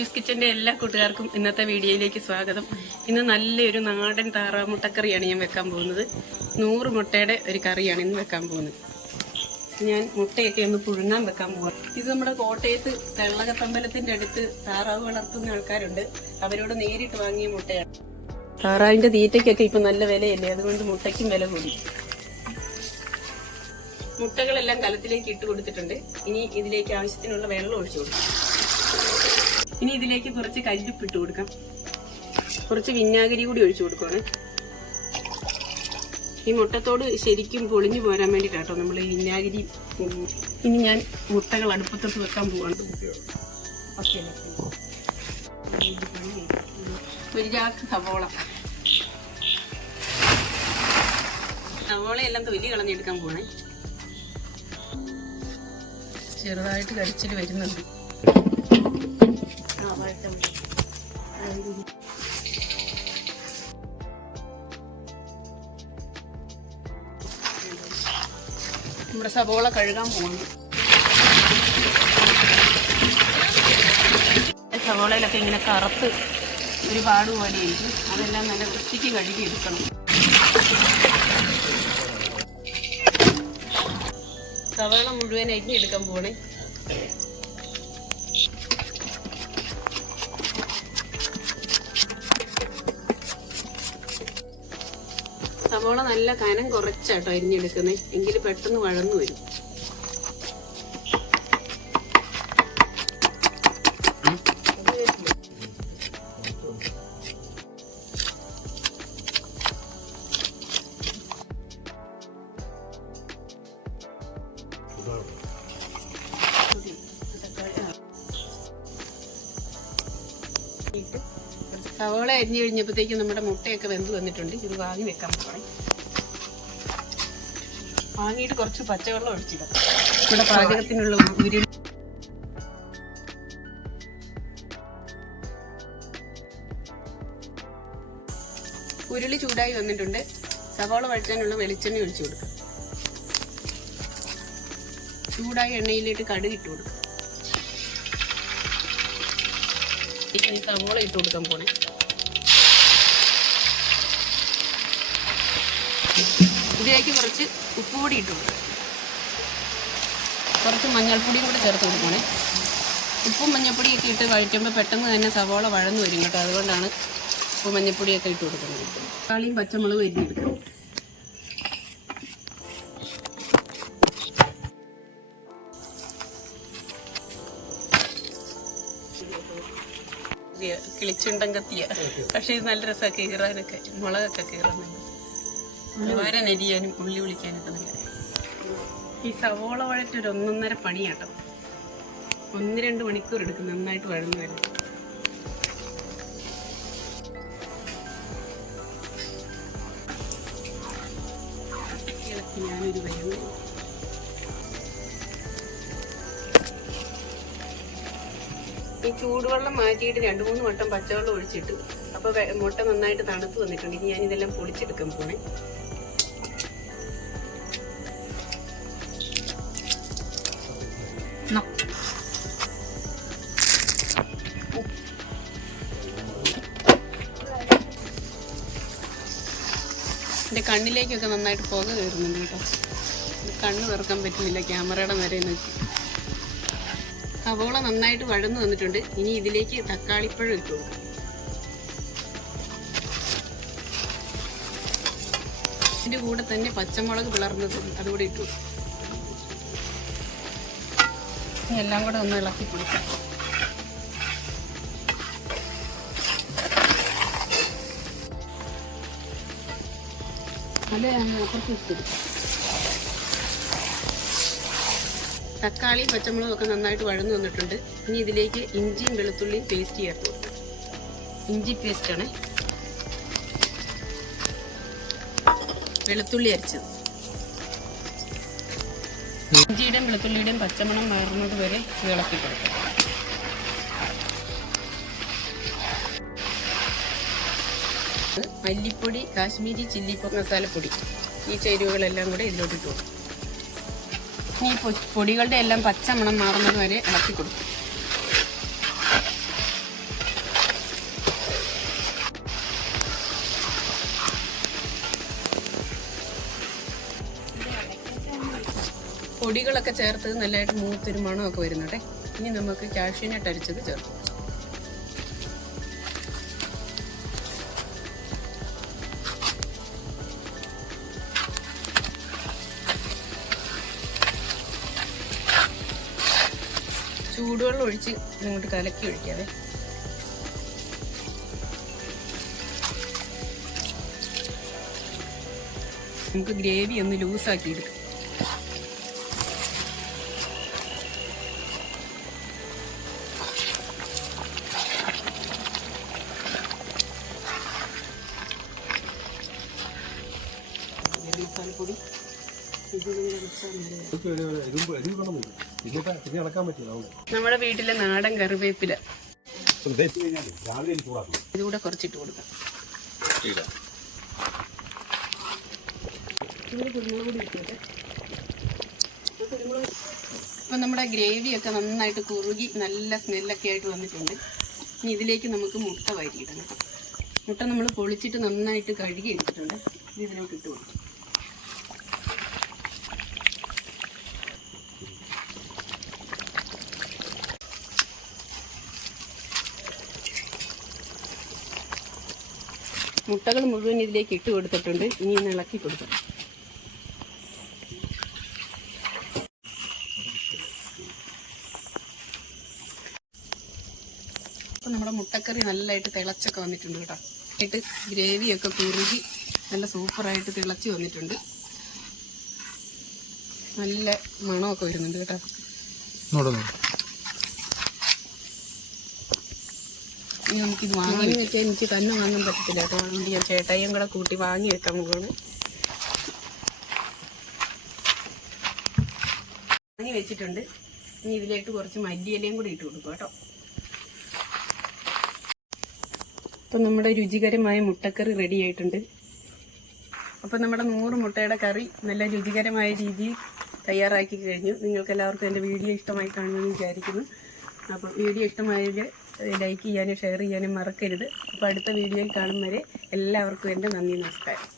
നെറ്റീവ്സ് കിച്ചന്റെ എല്ലാ കൂട്ടുകാർക്കും ഇന്നത്തെ വീഡിയോയിലേക്ക് സ്വാഗതം. ഇന്ന് നല്ലൊരു നാടൻ താറാവ് മുട്ടക്കറിയാണ് ഞാൻ വെക്കാൻ പോകുന്നത്. നൂറ് മുട്ടയുടെ ഒരു കറിയാണ് ഇന്ന് വെക്കാൻ പോകുന്നത്. ഞാൻ മുട്ടയൊക്കെ ഒന്ന് പുഴുങ്ങാൻ വെക്കാൻ പോവാം. ഇത് നമ്മുടെ കോട്ടയത്ത് തെള്ളകത്തമ്പലത്തിന്റെ അടുത്ത് താറാവ് വളർത്തുന്ന ആൾക്കാരുണ്ട്. അവരോട് നേരിട്ട് വാങ്ങിയ മുട്ടയാണ്. താറാവിന്റെ തീറ്റയ്ക്കൊക്കെ ഇപ്പം നല്ല വിലയല്ലേ? അതുകൊണ്ട് മുട്ടയ്ക്കും വില കൂടി. മുട്ടകളെല്ലാം കലത്തിലേക്ക് ഇട്ട് കൊടുത്തിട്ടുണ്ട്. ഇനി ഇതിലേക്ക് ആവശ്യത്തിനുള്ള വെള്ളം ഒഴിച്ചു കൊടുക്കാം. ഇനി ഇതിലേക്ക് കുറച്ച് കല്ലുപ്പ് ഇട്ട് കൊടുക്കാം. കുറച്ച് വിനാഗിരി കൂടി ഒഴിച്ചു കൊടുക്കുവാണ്. ഈ മുട്ടത്തോട് ശരിക്കും പൊളിഞ്ഞു പോരാൻ വേണ്ടിയിട്ടാട്ടോ നമ്മൾ ഈ വിന്നാഗിരി ഇനി ഞാൻ മുട്ടകൾ അടുപ്പത്തോട്ട് വെക്കാൻ പോവാണ്. ഒരു ചാക്ക് സവോള. സവോളയെല്ലാം തൊലി കളഞ്ഞെടുക്കാൻ പോണേ. ചെറുതായിട്ട് കടിച്ചിട്ട് വരുന്നുണ്ട്. നമ്മുടെ സവോള കഴുകാൻ പോകുന്നു സവോളയിലൊക്കെ ഇങ്ങനെ കറുത്ത് ഒരു പാട് പോലെ ഇരിക്കും അതെല്ലാം നല്ല വൃത്തിക്ക് കഴുകി എടുക്കണം സവാള മുഴുവൻ എടുക്കാൻ പോണേ സവാള നല്ല കനം കുറച്ചാട്ടോ അരിഞ്ഞെടുക്കുന്നത് എങ്കിൽ പെട്ടെന്ന് വഴന്നു വരും. സവോള അരിഞ്ഞു കഴിഞ്ഞപ്പോഴത്തേക്കും നമ്മുടെ മുട്ടയൊക്കെ വെന്ത് വന്നിട്ടുണ്ട്. ഇത് വാങ്ങി വെക്കാൻ പോകണേ വാങ്ങിയിട്ട് കുറച്ച് പച്ചവെള്ളം ഒഴിച്ചിടാം. ഇവിടെ പാചകത്തിനുള്ള ഉരു ഉരുളി ചൂടായി വന്നിട്ടുണ്ട്. സവാള വഴറ്റാനുള്ള വെളിച്ചെണ്ണ ഒഴിച്ചു കൊടുക്കാം. ചൂടായ എണ്ണയിലിട്ട് കടുക് ഇട്ട് കൊടുക്കാം ഇനി സവോള ഇട്ട് കൊടുക്കാൻ പോണേ. ഇതിലേക്ക് കുറച്ച് ഉപ്പുപൊടി ഇട്ട് കൊടുക്കാം. കുറച്ച് മഞ്ഞൾപ്പൊടിയും കൂടെ ചേർത്ത് കൊടുക്കണേ ഉപ്പും മഞ്ഞൾപ്പൊടിയൊക്കെ ഇട്ട് വഴറ്റുമ്പോൾ പെട്ടെന്ന് തന്നെ സവോള വഴന്നു വരും കേട്ടോ. അതുകൊണ്ടാണ് ഉപ്പും മഞ്ഞൾപ്പൊടിയൊക്കെ ഇട്ട് കൊടുക്കുന്നത്. തക്കാളിയും പച്ചമുളകും അരിഞ്ഞെടുക്കണം കത്തിയ കിളിച്ചുണ്ടൻ കത്തിയ. പക്ഷെ ഇത് നല്ല രസമാണ് കീറാനൊക്കെ. മുളകൊക്കെ കീറാൻ വര നെരിയാനും ഉള്ളി വിളിക്കാനൊക്കെ നല്ല ഈ സവോള വഴറ്റൊരു ഒന്നൊന്നര പണിയാട്ടോ. ഒന്ന് രണ്ട് മണിക്കൂർ എടുക്കും നന്നായിട്ട് വഴന്നു വരും ചൂടുവെള്ളം മാറ്റിയിട്ട് രണ്ട് മൂന്ന് വട്ടം പച്ചവെള്ളം ഒഴിച്ചിട്ട്. അപ്പോൾ മുട്ട നന്നായിട്ട് തണുത്ത് വന്നിട്ടുണ്ട്. ഇനി ഞാൻ ഇതെല്ലാം പൊളിച്ചെടുക്കാൻ പോണേ എന്റെ കണ്ണിലേക്കൊക്കെ നന്നായിട്ട് പുക കയറുന്നുണ്ട് കേട്ടോ. കണ്ണ് തുറക്കാൻ പറ്റുന്നില്ല ക്യാമറയുടെ നേരെ നോക്കി. സവോള നന്നായിട്ട് വഴന്നു വന്നിട്ടുണ്ട്. ഇനി ഇതിലേക്ക് തക്കാളിപ്പഴം ഇട്ടു ഇതിന്റെ കൂടെ തന്നെ പച്ചമുളക് പിളർന്നത് അതുകൂടെ ഇട്ടു എല്ലാം കൂടെ ഒന്ന് ഇളക്കി കൊടുക്കാം. അത് കുറച്ച് ഇഷ്ടം തക്കാളി പച്ചമുളകും ഒക്കെ നന്നായിട്ട് വഴന്നു വന്നിട്ടുണ്ട്. ഇനി ഇതിലേക്ക് ഇഞ്ചിയും വെളുത്തുള്ളിയും പേസ്റ്റ് ചേർത്ത് കൊടുക്കാം ഇഞ്ചി ആണ്. വെളുത്തുള്ളി അരച്ചത്. ഇഞ്ചിയുടെയും വെളുത്തുള്ളിയുടെയും പച്ചമണം മാറുന്നത് വരെ ഇളക്കി കൊടുക്കാം. മല്ലിപ്പൊടി കാശ്മീരി ചില്ലി മസാലപ്പൊടി ഈ ചേരുവകളെല്ലാം കൂടെ ഇതിലോട്ട് ഇട്ട് കൊടുക്കും. ഈ പൊടികളുടെ എല്ലാം പച്ച മണം മാറുന്നത് വരെ ഇളക്കി കൊടുക്കും. പൊടികളൊക്കെ ചേർത്ത് നല്ലതായിട്ട് മൂത്തൊരു മണമൊക്കെ വരുന്നുണ്ടേ ഇനി നമുക്ക് കാഷ്യനട്ട് അരിച്ചത് ചേർക്കും. ചൂടുവെള്ളം ഒഴിച്ച് ഇങ്ങോട്ട് കലക്കി ഒഴിക്കാതെ നമുക്ക് ഗ്രേവി ഒന്ന് ലൂസാക്കി എടുക്കാം. മസാലപ്പൊടി ഇതിങ്ങനെ വെച്ചാൽ നമ്മുടെ വീട്ടിലെ നാടൻ കറിവേപ്പില. ഇതുകൂടെ കുറച്ചിട്ട് കൊടുക്കാം. കുരുമുളക് നമ്മുടെ ഗ്രേവി ഒക്കെ നന്നായിട്ട് കുറുകി നല്ല സ്മെല്ലൊക്കെ ആയിട്ട് വന്നിട്ടുണ്ട്. ഇനി ഇതിലേക്ക് നമുക്ക് മുട്ട വരിയിടണം. മുട്ട നമ്മൾ പൊളിച്ചിട്ട് നന്നായിട്ട് കഴുകി എടുത്തിട്ടുണ്ട്. ഇനി ഇതിലോട്ട് ഇട്ട് കൊടുക്കും. മുട്ടകൾ മുഴുവൻ ഇതിലേക്ക് ഇട്ട് കൊടുത്തിട്ടുണ്ട്. ഇനി ഒന്ന് ഇളക്കി കൊടുക്കാം അപ്പം നമ്മുടെ മുട്ടക്കറി നല്ലതായിട്ട് തിളച്ചൊക്കെ വന്നിട്ടുണ്ട് കേട്ടോ. ഇട്ട് ഗ്രേവിയൊക്കെ കുറുകി നല്ല സൂപ്പറായിട്ട് തിളച്ച് വന്നിട്ടുണ്ട്. നല്ല മണമൊക്കെ വരുന്നുണ്ട് കേട്ടോ. ഇനി വാങ്ങി. വെച്ചാൽ എനിക്ക് തന്നെ വാങ്ങാൻ പറ്റത്തില്ല. കേട്ടോ അതുകൊണ്ട് ഞാൻ ചേട്ടായിയും കൂടെ കൂട്ടി വാങ്ങി വെക്കാൻ പോകുന്നു വാങ്ങി വെച്ചിട്ടുണ്ട്. ഇനി ഇതിലേക്ക് കുറച്ച് മല്ലിയിലയും കൂടി ഇട്ട് കൊടുക്കും കേട്ടോ. അപ്പം നമ്മുടെ രുചികരമായ മുട്ടക്കറി റെഡി ആയിട്ടുണ്ട്. അപ്പം നമ്മുടെ നൂറ് മുട്ടയുടെ കറി നല്ല രുചികരമായ രീതിയിൽ തയ്യാറാക്കി കഴിഞ്ഞു. നിങ്ങൾക്ക് എല്ലാവർക്കും എന്റെ വീഡിയോ ഇഷ്ടമായി കാണുമെന്ന് വിചാരിക്കുന്നു. അപ്പോൾ വീഡിയോ ഇഷ്ടമായവർ ലൈക്ക് ചെയ്യാനും ഷെയർ ചെയ്യാനും മറക്കരുത്. അപ്പോൾ അടുത്ത വീഡിയോയിൽ കാണും വരെ എല്ലാവർക്കും എന്റെ നന്ദി നമസ്കാരം.